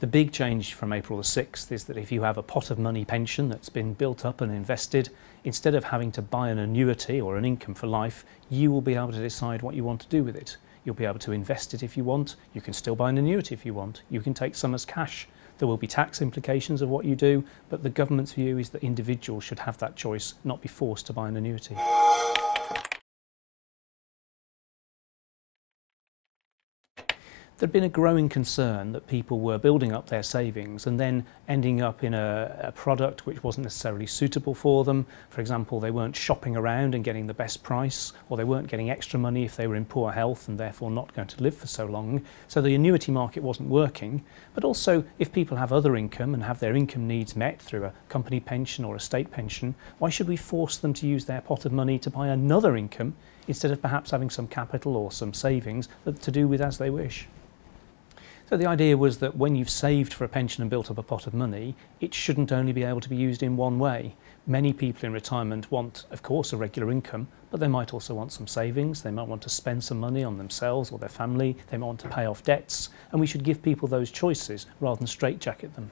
The big change from April the 6th is that if you have a pot of money pension that's been built up and invested, instead of having to buy an annuity or an income for life, you will be able to decide what you want to do with it. You'll be able to invest it if you want. You can still buy an annuity if you want. You can take some as cash. There will be tax implications of what you do, but the government's view is that individuals should have that choice, not be forced to buy an annuity. There'd been a growing concern that people were building up their savings and then ending up in a product which wasn't necessarily suitable for them. For example, they weren't shopping around and getting the best price, or they weren't getting extra money if they were in poor health and therefore not going to live for so long. So the annuity market wasn't working. But also, if people have other income and have their income needs met through a company pension or a state pension, why should we force them to use their pot of money to buy another income instead of perhaps having some capital or some savings to do with as they wish? So the idea was that when you've saved for a pension and built up a pot of money, it shouldn't only be able to be used in one way. Many people in retirement want, of course, a regular income, but they might also want some savings. They might want to spend some money on themselves or their family. They might want to pay off debts. And we should give people those choices rather than straitjacket them.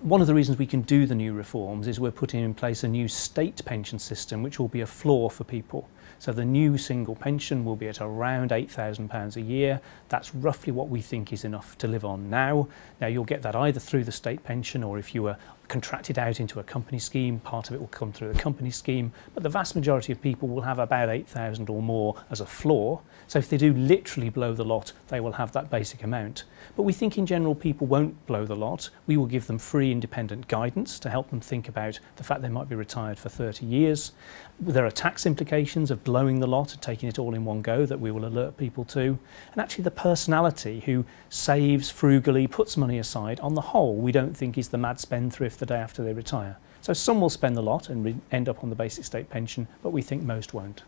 One of the reasons we can do the new reforms is we're putting in place a new state pension system which will be a floor for people. So the new single pension will be at around £8,000 a year. That's roughly what we think is enough to live on now. Now you'll get that either through the state pension, or if you were contracted out into a company scheme, part of it will come through the company scheme, but the vast majority of people will have about 8,000 or more as a floor. So if they do literally blow the lot, they will have that basic amount. But we think in general people won't blow the lot. We will give them free independent guidance to help them think about the fact they might be retired for 30 years. There are tax implications of blowing the lot and taking it all in one go that we will alert people to. And actually the personality who saves frugally, puts money aside, on the whole we don't think is the mad spendthrift the day after they retire. So some will spend the lot and end up on the basic state pension, but we think most won't.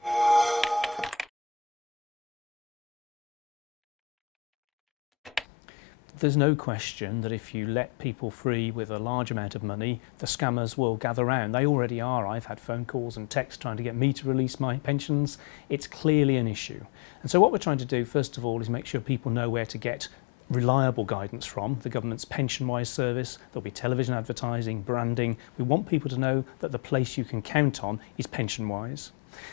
There's no question that if you let people free with a large amount of money, the scammers will gather round. They already are. I've had phone calls and texts trying to get me to release my pensions. It's clearly an issue. And so what we're trying to do, first of all, is make sure people know where to get reliable guidance from. The government's PensionWise service, there'll be television advertising, branding. We want people to know that the place you can count on is PensionWise.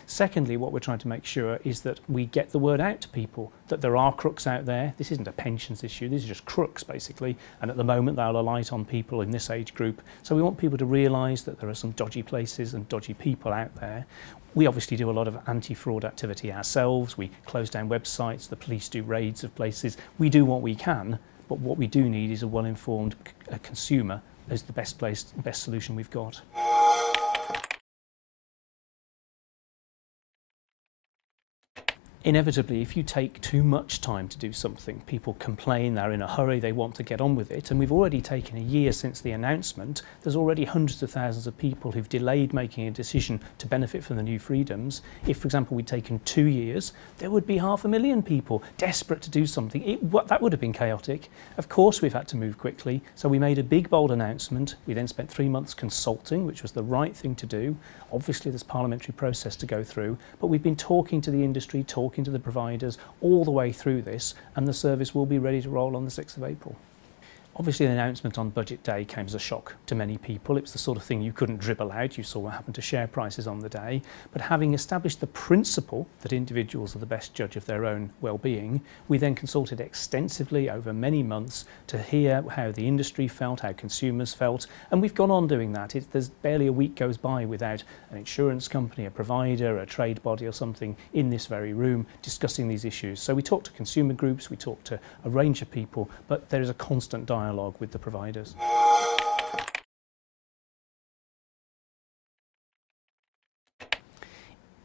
Secondly, what we're trying to make sure is that we get the word out to people, that there are crooks out there. This isn't a pensions issue, these are just crooks basically, and at the moment they'll alight on people in this age group. So we want people to realise that there are some dodgy places and dodgy people out there. We obviously do a lot of anti-fraud activity ourselves. We close down websites, the police do raids of places. We do what we can, but what we do need is a well-informed consumer as the best solution we've got. Inevitably, if you take too much time to do something, people complain, they're in a hurry, they want to get on with it, and we've already taken a year since the announcement. There's already hundreds of thousands of people who've delayed making a decision to benefit from the new freedoms. If, for example, we'd taken 2 years, there would be 500,000 people desperate to do something. That would have been chaotic. Of course we've had to move quickly, so we made a big, bold announcement. We then spent 3 months consulting, which was the right thing to do. Obviously there's parliamentary process to go through, but we've been talking to the industry, talking to the providers all the way through this, and the service will be ready to roll on the 6th of April. Obviously, the announcement on budget day came as a shock to many people. It was the sort of thing you couldn't dribble out. You saw what happened to share prices on the day. But having established the principle that individuals are the best judge of their own well-being, we then consulted extensively over many months to hear how the industry felt, how consumers felt, and we've gone on doing that. There's barely a week goes by without an insurance company, a provider, a trade body or something in this very room discussing these issues. So we talked to consumer groups, we talked to a range of people, but there is a constant dialogue with the providers.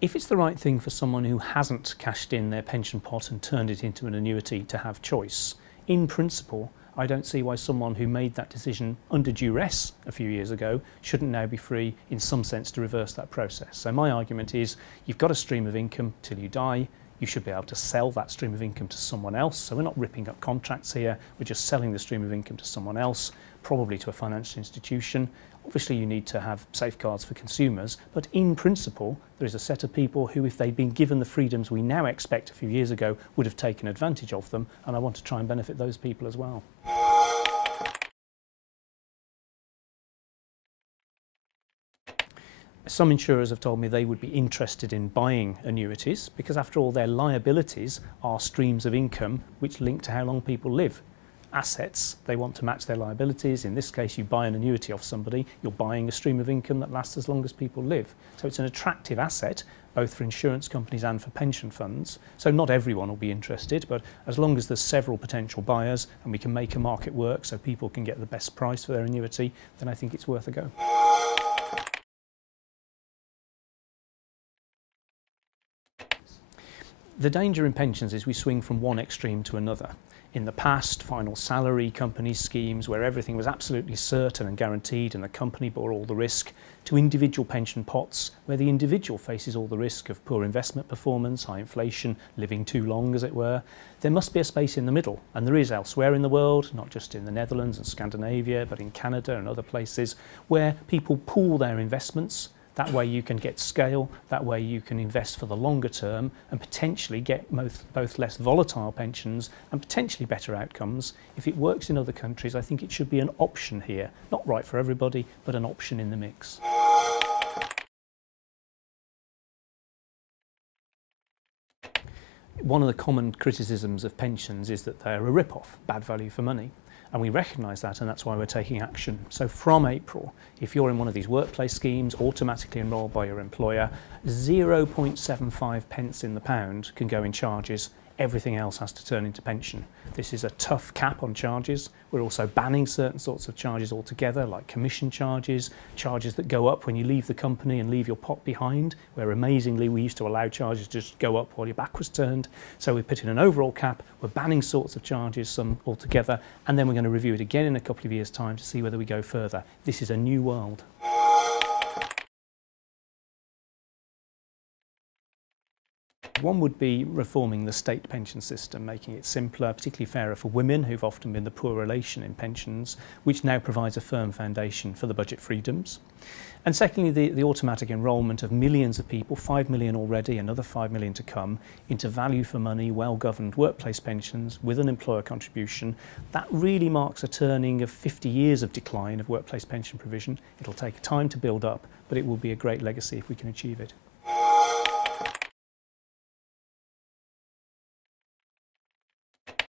If it's the right thing for someone who hasn't cashed in their pension pot and turned it into an annuity to have choice, in principle, I don't see why someone who made that decision under duress a few years ago shouldn't now be free in some sense to reverse that process. So my argument is, you've got a stream of income till you die. You should be able to sell that stream of income to someone else. So we're not ripping up contracts here, we're just selling the stream of income to someone else, probably to a financial institution. Obviously you need to have safeguards for consumers, but in principle there is a set of people who, if they'd been given the freedoms we now expect a few years ago, would have taken advantage of them, and I want to try and benefit those people as well. Some insurers have told me they would be interested in buying annuities because, after all, their liabilities are streams of income which link to how long people live. Assets, they want to match their liabilities. In this case, you buy an annuity off somebody, you're buying a stream of income that lasts as long as people live. So it's an attractive asset, both for insurance companies and for pension funds. So not everyone will be interested, but as long as there's several potential buyers and we can make a market work so people can get the best price for their annuity, then I think it's worth a go. The danger in pensions is we swing from one extreme to another. In the past, final salary company schemes where everything was absolutely certain and guaranteed and the company bore all the risk, to individual pension pots where the individual faces all the risk of poor investment performance, high inflation, living too long as it were. There must be a space in the middle, and there is elsewhere in the world, not just in the Netherlands and Scandinavia, but in Canada and other places, where people pool their investments. That way you can get scale, that way you can invest for the longer term and potentially get both less volatile pensions and potentially better outcomes. If it works in other countries, I think it should be an option here. Not right for everybody, but an option in the mix. One of the common criticisms of pensions is that they're a rip-off, bad value for money. And we recognise that, and that's why we're taking action. So from April, if you're in one of these workplace schemes automatically enrolled by your employer, 0.75 pence in the pound can go in charges. Everything else has to turn into pension. This is a tough cap on charges. We're also banning certain sorts of charges altogether, like commission charges, charges that go up when you leave the company and leave your pot behind, where amazingly we used to allow charges to just go up while your back was turned. So we put in an overall cap, we're banning sorts of charges, some altogether, and then we're going to review it again in a couple of years' time to see whether we go further. This is a new world. One would be reforming the state pension system, making it simpler, particularly fairer for women who've often been the poor relation in pensions, which now provides a firm foundation for the budget freedoms. And secondly, the automatic enrolment of millions of people, 5 million already, another 5 million to come, into value for money, well-governed workplace pensions with an employer contribution. That really marks a turning of 50 years of decline of workplace pension provision. It'll take time to build up, but it will be a great legacy if we can achieve it.